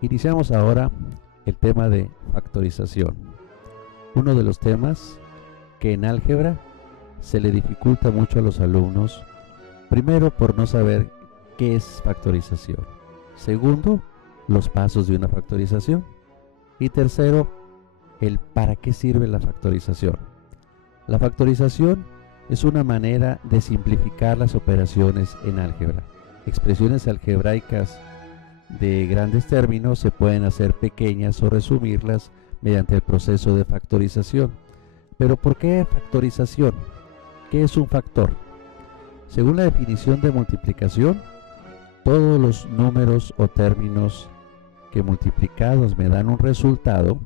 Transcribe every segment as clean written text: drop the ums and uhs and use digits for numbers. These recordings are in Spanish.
Iniciamos ahora el tema de factorización, uno de los temas que en álgebra se le dificulta mucho a los alumnos, primero por no saber qué es factorización, segundo, los pasos de una factorización y tercero, el para qué sirve la factorización. La factorización es una manera de simplificar las operaciones en álgebra. Expresiones algebraicas de grandes términos se pueden hacer pequeñas o resumirlas mediante el proceso de factorización. ¿Pero por qué factorización? ¿Qué es un factor? Según la definición de multiplicación, todos los números o términos que multiplicados me dan un resultado,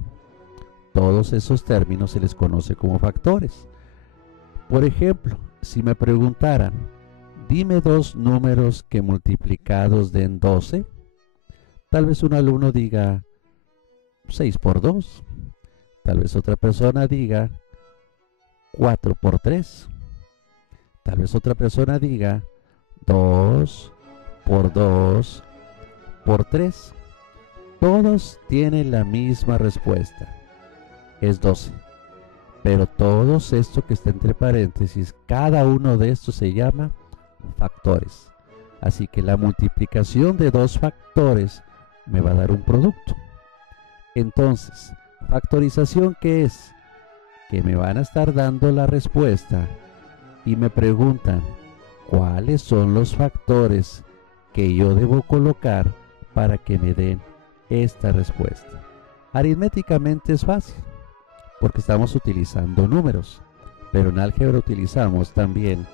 todos esos términos se les conoce como factores. Por ejemplo, si me preguntaran, dime dos números que multiplicados den 12, tal vez un alumno diga 6 por 2, tal vez otra persona diga 4 por 3, tal vez otra persona diga 2 por 2 por 3. Todos tienen la misma respuesta, es 12. Pero todos esto que está entre paréntesis, cada uno de estos se llama factores. Así que la multiplicación de dos factores me va a dar un producto. Entonces, factorización, ¿qué es? Que me van a estar dando la respuesta y me preguntan cuáles son los factores que yo debo colocar para que me den esta respuesta. Aritméticamente es fácil, porque estamos utilizando números, pero en álgebra utilizamos también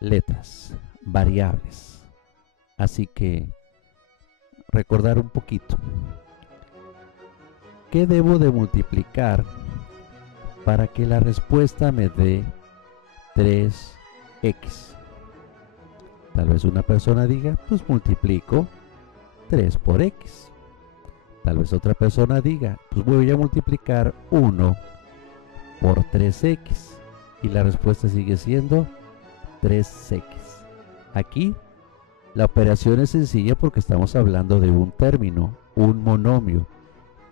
letras, variables. Así que recordar un poquito. ¿Qué debo de multiplicar para que la respuesta me dé 3x? Tal vez una persona diga, pues multiplico 3 por x. Tal vez otra persona diga, pues voy a multiplicar 1 por 3x. Y la respuesta sigue siendo 3x. Aquí la operación es sencilla porque estamos hablando de un término, un monomio.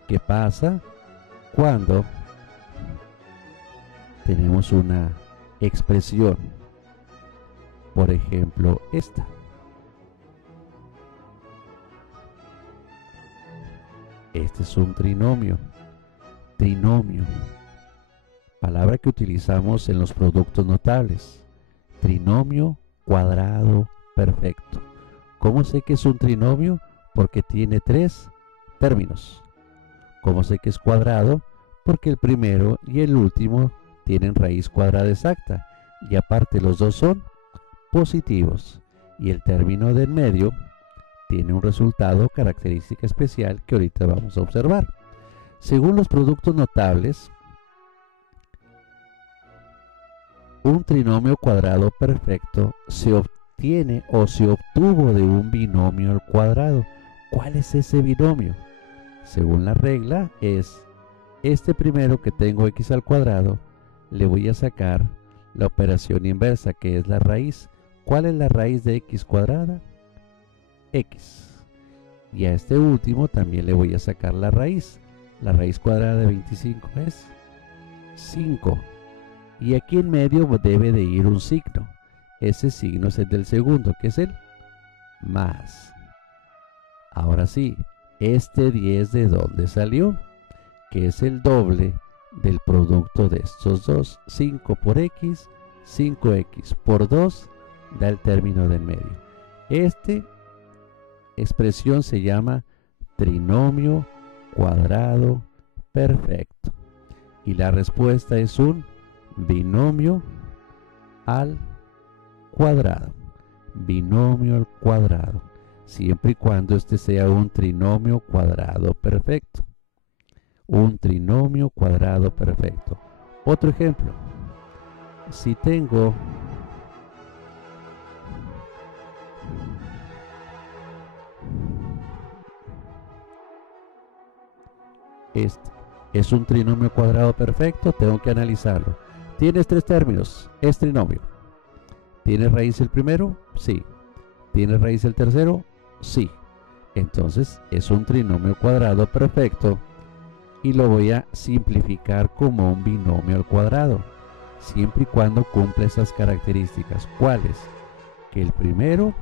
¿Qué pasa cuando tenemos una expresión? Por ejemplo, esta. Este es un trinomio. Trinomio. Palabra que utilizamos en los productos notables. Trinomio cuadrado perfecto. ¿Cómo sé que es un trinomio? Porque tiene 3 términos. ¿Cómo sé que es cuadrado? Porque el primero y el último tienen raíz cuadrada exacta. Y aparte los dos son positivos. Y el término del medio tiene un resultado característica especial que ahorita vamos a observar. Según los productos notables, un trinomio cuadrado perfecto se obtiene o se obtuvo de un binomio al cuadrado. ¿Cuál es ese binomio? Según la regla es este primero que tengo x al cuadrado, le voy a sacar la operación inversa que es la raíz. ¿Cuál es la raíz de x cuadrada? X. Y a este último también le voy a sacar la raíz. La raíz cuadrada de 25 es 5. Y aquí en medio debe de ir un signo. Ese signo es el del segundo, que es el más. Ahora sí, este 10 ¿de dónde salió? Que es el doble del producto de estos dos. 5 por x, 5x por 2 da el término del medio. Esta expresión se llama trinomio cuadrado perfecto. Y la respuesta es un binomio al cuadrado. Binomio al cuadrado. Siempre y cuando este sea un trinomio cuadrado perfecto. Un trinomio cuadrado perfecto. Otro ejemplo. Si tengo este es un trinomio cuadrado perfecto, tengo que analizarlo. Tienes 3 términos, es trinomio. ¿Tiene raíz el primero? Sí. ¿Tiene raíz el tercero? Sí. Entonces es un trinomio cuadrado perfecto y lo voy a simplificar como un binomio al cuadrado, siempre y cuando cumpla esas características. ¿Cuáles? Que el primero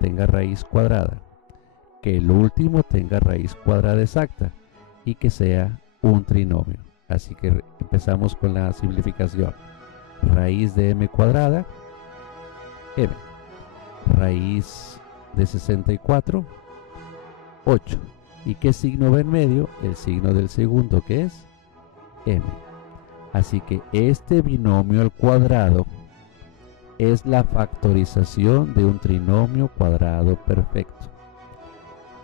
tenga raíz cuadrada, que el último tenga raíz cuadrada exacta y que sea un trinomio. Así que empezamos con la simplificación. Raíz de m cuadrada, m. Raíz de 64, 8. ¿Y qué signo va en medio? El signo del segundo, que es m. Así que este binomio al cuadrado es la factorización de un trinomio cuadrado perfecto.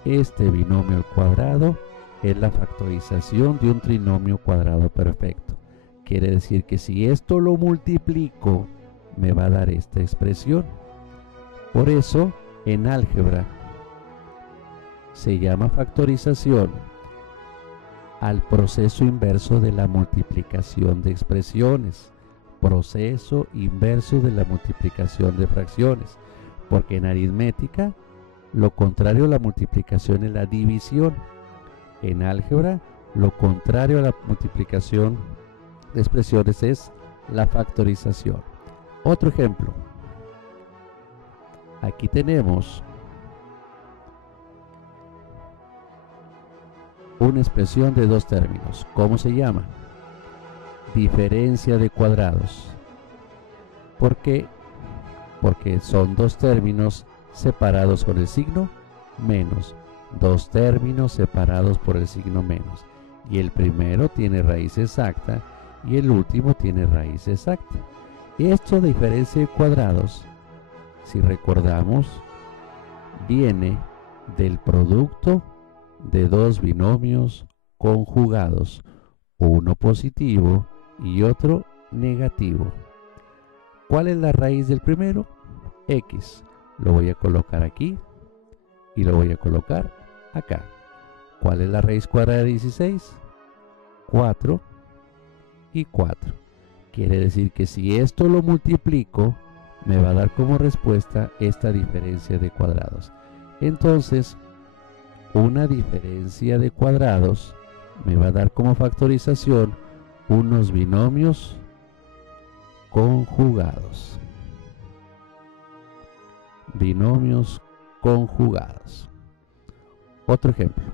Este binomio al cuadrado es la factorización de un trinomio cuadrado perfecto. Quiere decir que si esto lo multiplico, me va a dar esta expresión. Por eso, en álgebra se llama factorización al proceso inverso de la multiplicación de expresiones. Proceso inverso de la multiplicación de fracciones. Porque en aritmética, lo contrario a la multiplicación es la división. En álgebra, lo contrario a la multiplicación de expresiones es la factorización. Otro ejemplo. Aquí tenemos una expresión de dos términos. ¿Cómo se llama? Diferencia de cuadrados. ¿Por qué? Porque son dos términos separados por el signo menos. Dos términos separados por el signo menos. Y el primero tiene raíz exacta y el último tiene raíz exacta. Esto de diferencia de cuadrados, si recordamos, viene del producto de dos binomios conjugados, uno positivo y otro negativo. ¿Cuál es la raíz del primero? X. Lo voy a colocar aquí y lo voy a colocar acá. ¿Cuál es la raíz cuadrada de 16? 4 y 4. Quiere decir que si esto lo multiplico, me va a dar como respuesta esta diferencia de cuadrados. Entonces, una diferencia de cuadrados me va a dar como factorización unos binomios conjugados. Binomios conjugados. Otro ejemplo.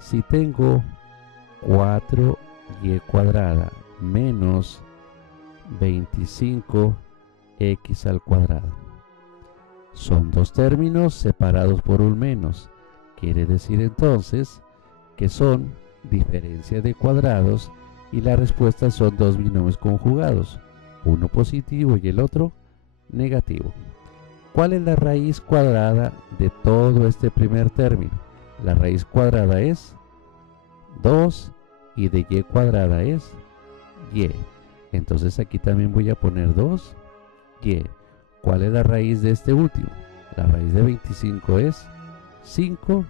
Si tengo 4y cuadrada menos 25x al cuadrado. Son dos términos separados por un menos. Quiere decir entonces que son diferencia de cuadrados y la respuesta son dos binomios conjugados, uno positivo y el otro negativo. ¿Cuál es la raíz cuadrada de todo este primer término? La raíz cuadrada es 2 y de y cuadrada es y. Entonces aquí también voy a poner 2y. ¿Cuál es la raíz de este último? La raíz de 25 es 5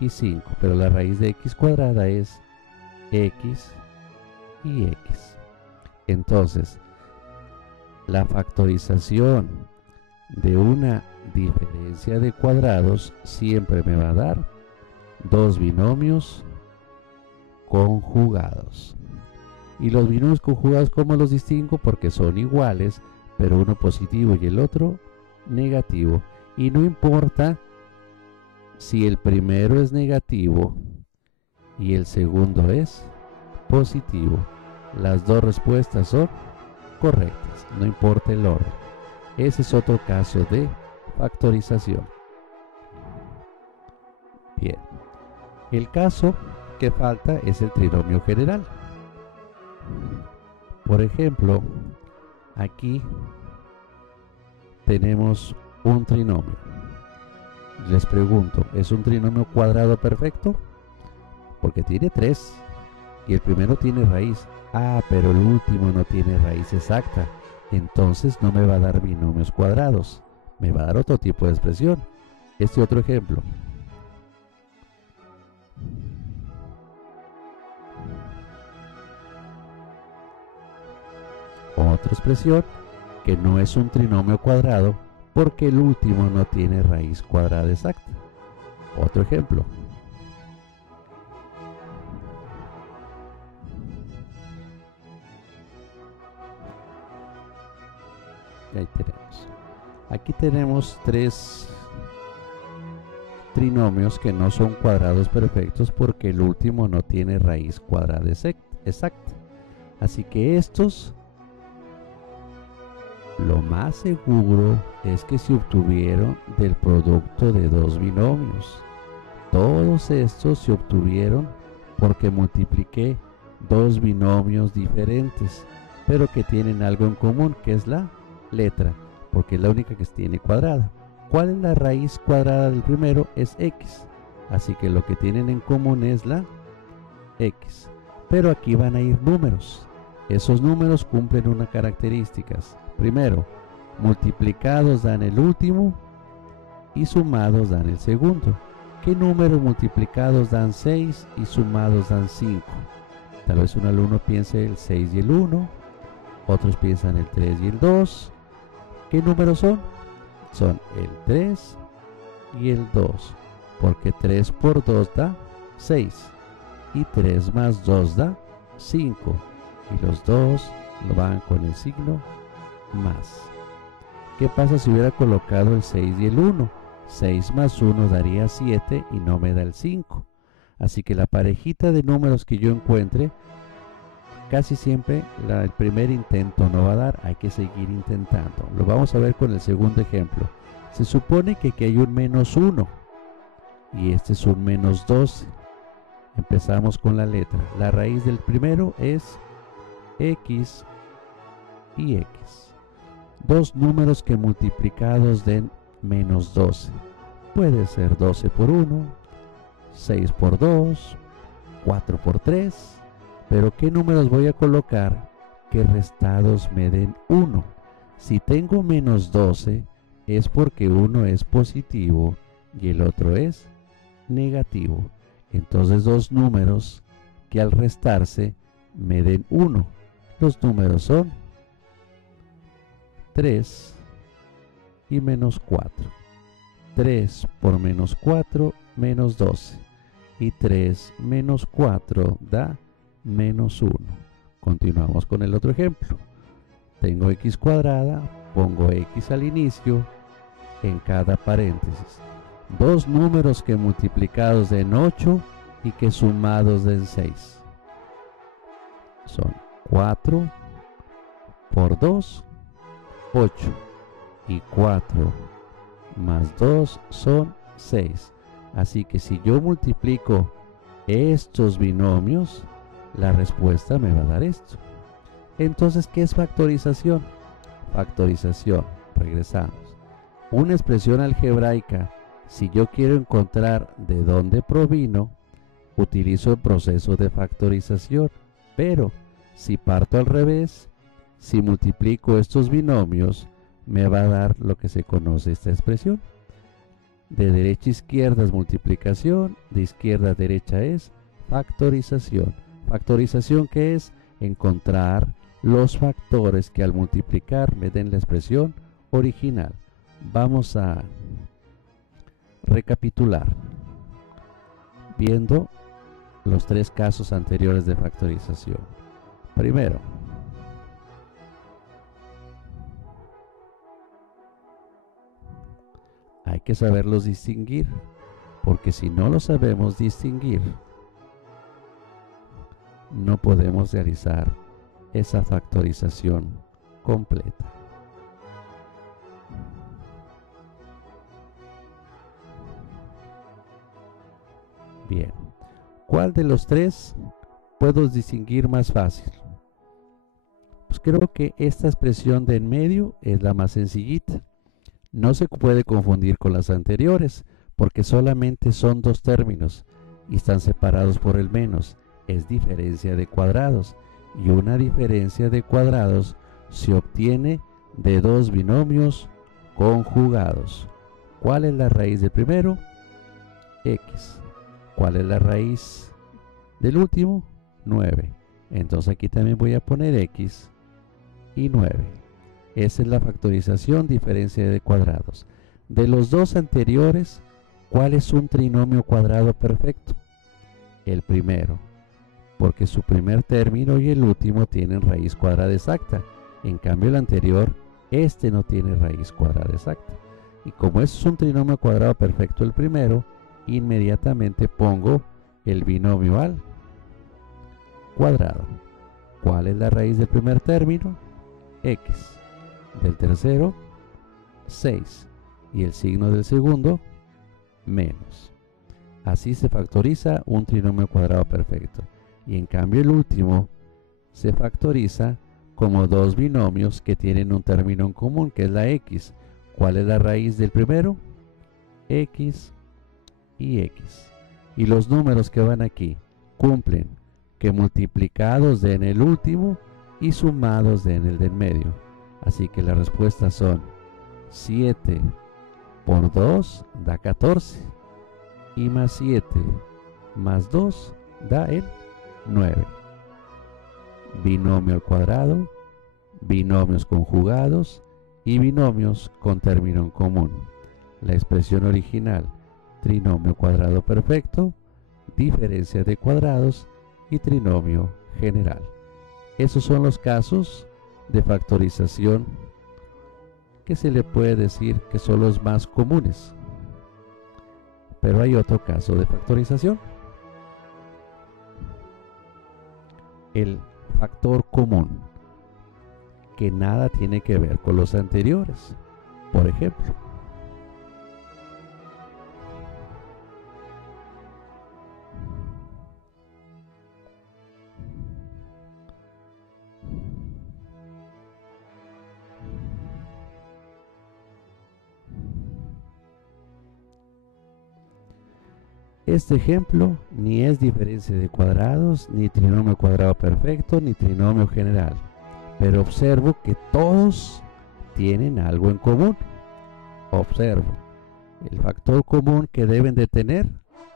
y 5, pero la raíz de x cuadrada es x y x. Entonces, la factorización de una diferencia de cuadrados siempre me va a dar dos binomios conjugados. Y los binomios conjugados, ¿cómo los distingo? Porque son iguales, pero uno positivo y el otro negativo. Y no importa si el primero es negativo y el segundo es positivo. Las dos respuestas son correctas, no importa el orden. Ese es otro caso de factorización. Bien, el caso que falta es el trinomio general. Por ejemplo, aquí tenemos un trinomio. Les pregunto, ¿es un trinomio cuadrado perfecto? Porque tiene 3 y el primero tiene raíz. Ah, pero el último no tiene raíz exacta. Entonces no me va a dar binomios cuadrados. Me va a dar otro tipo de expresión. Este otro ejemplo. Otra expresión que no es un trinomio cuadrado porque el último no tiene raíz cuadrada exacta. Otro ejemplo. Ahí tenemos. Aquí tenemos tres trinomios que no son cuadrados perfectos porque el último no tiene raíz cuadrada exacta. Así que estos, lo más seguro es que se obtuvieron del producto de dos binomios. Todos estos se obtuvieron porque multipliqué dos binomios diferentes, pero que tienen algo en común, que es la letra, porque es la única que tiene cuadrada. ¿Cuál es la raíz cuadrada del primero? Es x. Así que lo que tienen en común es la x. Pero aquí van a ir números. Esos números cumplen unas características. Primero, multiplicados dan el último y sumados dan el segundo. ¿Qué números multiplicados dan 6 y sumados dan 5? Tal vez un alumno piense el 6 y el 1, otros piensan el 3 y el 2. ¿Qué números son? Son el 3 y el 2, porque 3 por 2 da 6 y 3 más 2 da 5 y los dos lo van con el signo más. ¿Qué pasa si hubiera colocado el 6 y el 1? 6 más 1 daría 7 y no me da el 5. Así que la parejita de números que yo encuentre, casi siempre el primer intento no va a dar, hay que seguir intentando. Lo vamos a ver con el segundo ejemplo. Se supone que aquí hay un menos 1 y este es un menos 12. Empezamos con la letra. La raíz del primero es x y x. Dos números que multiplicados den menos 12. Puede ser 12 por 1, 6 por 2, 4 por 3. Pero ¿qué números voy a colocar que restados me den 1? Si tengo menos 12 es porque uno es positivo y el otro es negativo. Entonces dos números que al restarse me den 1. Los números son 3 y menos 4. 3 por menos 4, menos 12. Y 3 menos 4 da menos 1. Continuamos con el otro ejemplo. Tengo x cuadrada, pongo x al inicio en cada paréntesis. Dos números que multiplicados den 8 y que sumados den 6. Son 4 por 2, 8. Y 4 más 2 son 6. Así que si yo multiplico estos binomios, la respuesta me va a dar esto. Entonces, ¿qué es factorización? Factorización, regresamos. Una expresión algebraica, si yo quiero encontrar de dónde provino, utilizo el proceso de factorización. Pero si parto al revés, si multiplico estos binomios, me va a dar lo que se conoce esta expresión. De derecha a izquierda es multiplicación, de izquierda a derecha es factorización. Factorización, ¿qué es? Encontrar los factores que al multiplicar me den la expresión original. Vamos a recapitular viendo los tres casos anteriores de factorización. Primero, hay que saberlos distinguir, porque si no los sabemos distinguir, no podemos realizar esa factorización completa. Bien, ¿cuál de los tres puedo distinguir más fácil? Pues creo que esta expresión de en medio es la más sencillita. No se puede confundir con las anteriores, porque solamente son dos términos y están separados por el menos. Es diferencia de cuadrados, y una diferencia de cuadrados se obtiene de dos binomios conjugados. ¿Cuál es la raíz del primero? X. ¿Cuál es la raíz del último? 9. Entonces aquí también voy a poner X y 9. Esa es la factorización diferencia de cuadrados. De los dos anteriores, ¿cuál es un trinomio cuadrado perfecto? El primero, porque su primer término y el último tienen raíz cuadrada exacta. En cambio el anterior, este no tiene raíz cuadrada exacta. Y como es un trinomio cuadrado perfecto el primero, inmediatamente pongo el binomio al cuadrado. ¿Cuál es la raíz del primer término? X. Del tercero, 6. Y el signo del segundo, menos. Así se factoriza un trinomio cuadrado perfecto. Y en cambio el último se factoriza como dos binomios que tienen un término en común, que es la X. ¿Cuál es la raíz del primero? X y X. Y los números que van aquí cumplen que multiplicados den el último y sumados den el del medio. Así que las respuestas son 7 por 2 da 14 y más 7 más 2 da el 9. Binomio al cuadrado, binomios conjugados y binomios con término en común. La expresión original, trinomio cuadrado perfecto, diferencia de cuadrados y trinomio general. Esos son los casos de factorización que se le puede decir que son los más comunes. Pero hay otro caso de factorización. El factor común, que nada tiene que ver con los anteriores. Por ejemplo, este ejemplo ni es diferencia de cuadrados, ni trinomio cuadrado perfecto, ni trinomio general. Pero observo que todos tienen algo en común. Observo. El factor común que deben de tener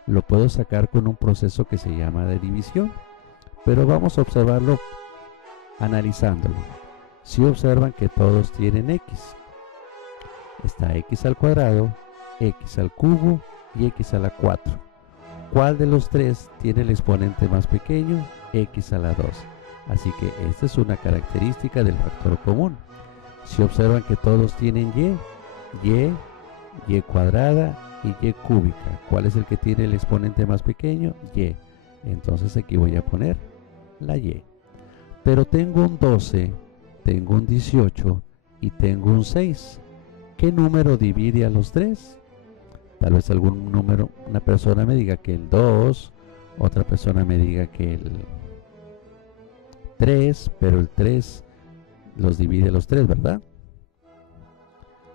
lo puedo sacar con un proceso que se llama de división. Pero vamos a observarlo analizándolo. Si observan que todos tienen X. Está X al cuadrado, X al cubo y X a la 4. ¿Cuál de los tres tiene el exponente más pequeño? X a la 2. Así que esta es una característica del factor común. Si observan que todos tienen y cuadrada y y cúbica. ¿Cuál es el que tiene el exponente más pequeño? Y. Entonces aquí voy a poner la y. Pero tengo un 12, tengo un 18 y tengo un 6. ¿Qué número divide a los tres? Tal vez algún número, una persona me diga que el 2, otra persona me diga que el 3, pero el 3 los divide a los 3, ¿verdad?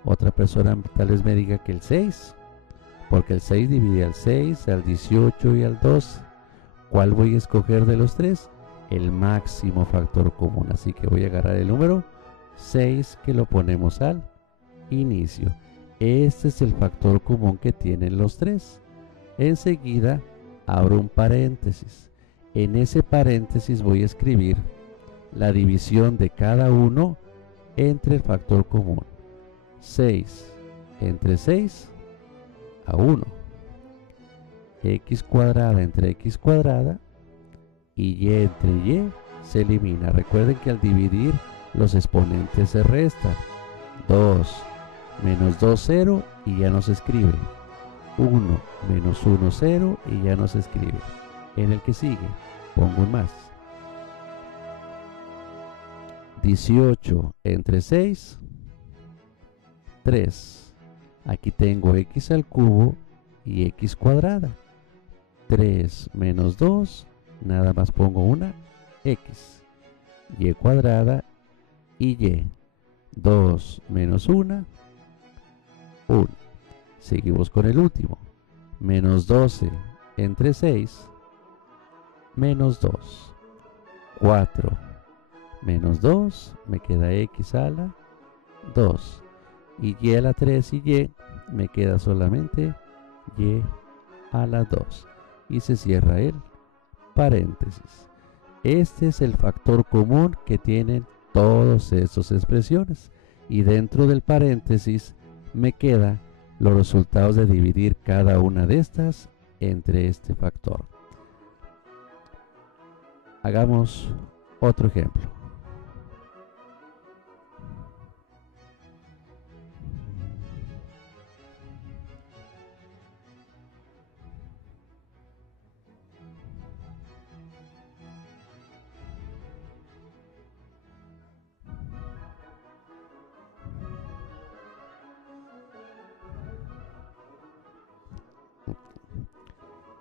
Otra persona tal vez me diga que el 6, porque el 6 divide al 6, al 18 y al 12. ¿Cuál voy a escoger de los tres? El máximo factor común. Así que voy a agarrar el número 6 que lo ponemos al inicio. Este es el factor común que tienen los tres. Enseguida abro un paréntesis. En ese paréntesis voy a escribir la división de cada uno entre el factor común. 6 entre 6 a 1. X cuadrada entre X cuadrada y Y entre Y se elimina. Recuerden que al dividir los exponentes se restan. 2 menos 2, 0 y ya no se escribe. 1 menos 1, 0 y ya no se escribe. En el que sigue pongo un más. 18 entre 6, 3. Aquí tengo X al cubo y X cuadrada. 3 menos 2, nada más pongo una X. Y cuadrada y Y. 2 menos 1, 1. Seguimos con el último. Menos 12 entre 6, menos 2. 4 menos 2, me queda X a la 2. Y a la 3 y Y, me queda solamente Y a la 2. Y se cierra el paréntesis. Este es el factor común que tienen todas estas expresiones. y dentro del paréntesis me queda los resultados de dividir cada una de estas entre este factor. Hagamos otro ejemplo.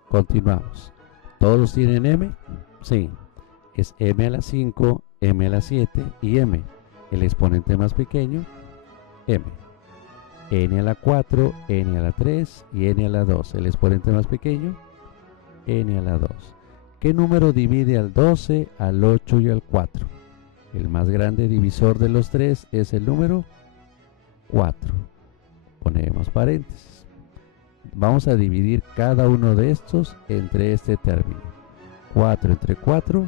Continuamos. ¿Todos tienen m? Sí. Es m a la 5, m a la 7 y m. El exponente más pequeño, m. N a la 4, n a la 3 y n a la 2. El exponente más pequeño, n a la 2. ¿Qué número divide al 12, al 8 y al 4? El más grande divisor de los tres es el número 4. Ponemos paréntesis. Vamos a dividir cada uno de estos entre este término. 4 entre 4,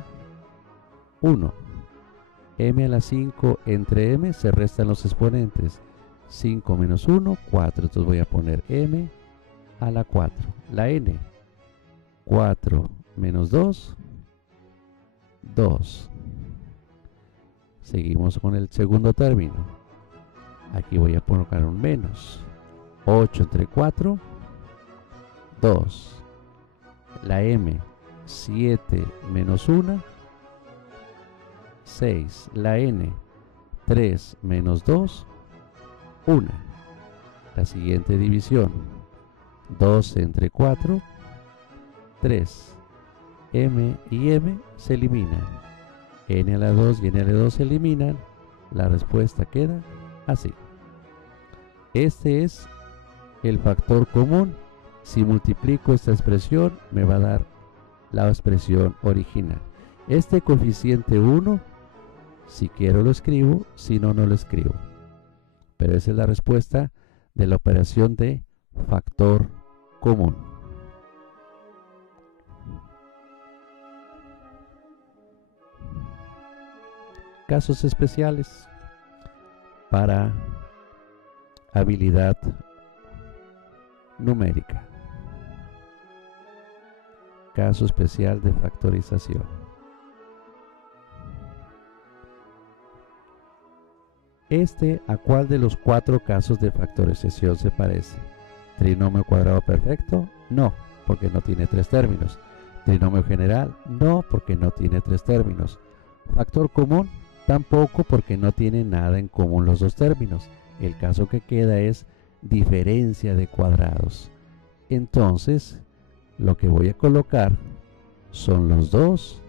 1. M a la 5 entre m se restan los exponentes. 5 menos 1, 4. Entonces voy a poner m a la 4. La n. 4 menos 2, 2. Seguimos con el segundo término. Aquí voy a colocar un menos. 8 entre 4, 2. La m, 7 menos 1, 6. La n, 3 menos 2, 1. La siguiente división, 12 entre 4, 3. M y m se eliminan. N a la 2 y n a la 2 se eliminan. La respuesta queda así. Este es el factor común. Si multiplico esta expresión, me va a dar la expresión original. Este coeficiente 1, si quiero lo escribo, si no, no lo escribo. Pero esa es la respuesta de la operación de factor común. Casos especiales para habilidad numérica. Caso especial de factorización. ¿A cuál de los 4 casos de factorización se parece? ¿Trinomio cuadrado perfecto? No, porque no tiene 3 términos. ¿Trinomio general? No, porque no tiene 3 términos. ¿Factor común? Tampoco, porque no tiene nada en común los 2 términos. El caso que queda es diferencia de cuadrados. Entonces, lo que voy a colocar son los 2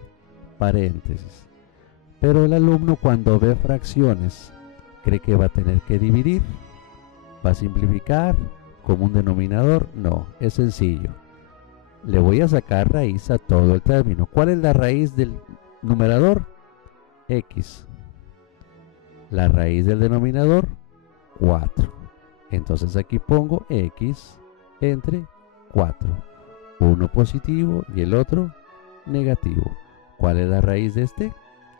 paréntesis. Pero el alumno, cuando ve fracciones, cree que va a tener que dividir, va a simplificar como un denominador. No, es sencillo. Le voy a sacar raíz a todo el término. ¿Cuál es la raíz del numerador? X. La raíz del denominador, 4. Entonces aquí pongo x entre 4. Uno positivo y el otro negativo. ¿Cuál es la raíz de este?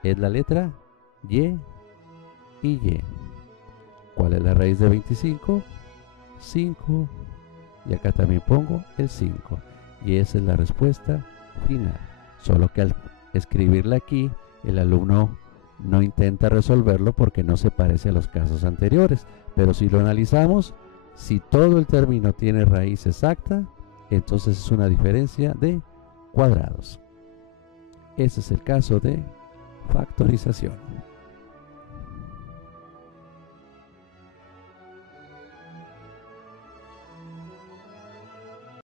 Es la letra y y y. ¿Cuál es la raíz de 25? 5. Y acá también pongo el 5. Y esa es la respuesta final. Solo que al escribirla aquí, el alumno no intenta resolverlo porque no se parece a los casos anteriores. Pero si lo analizamos, si todo el término tiene raíz exacta, entonces es una diferencia de cuadrados. Ese es el caso de factorización.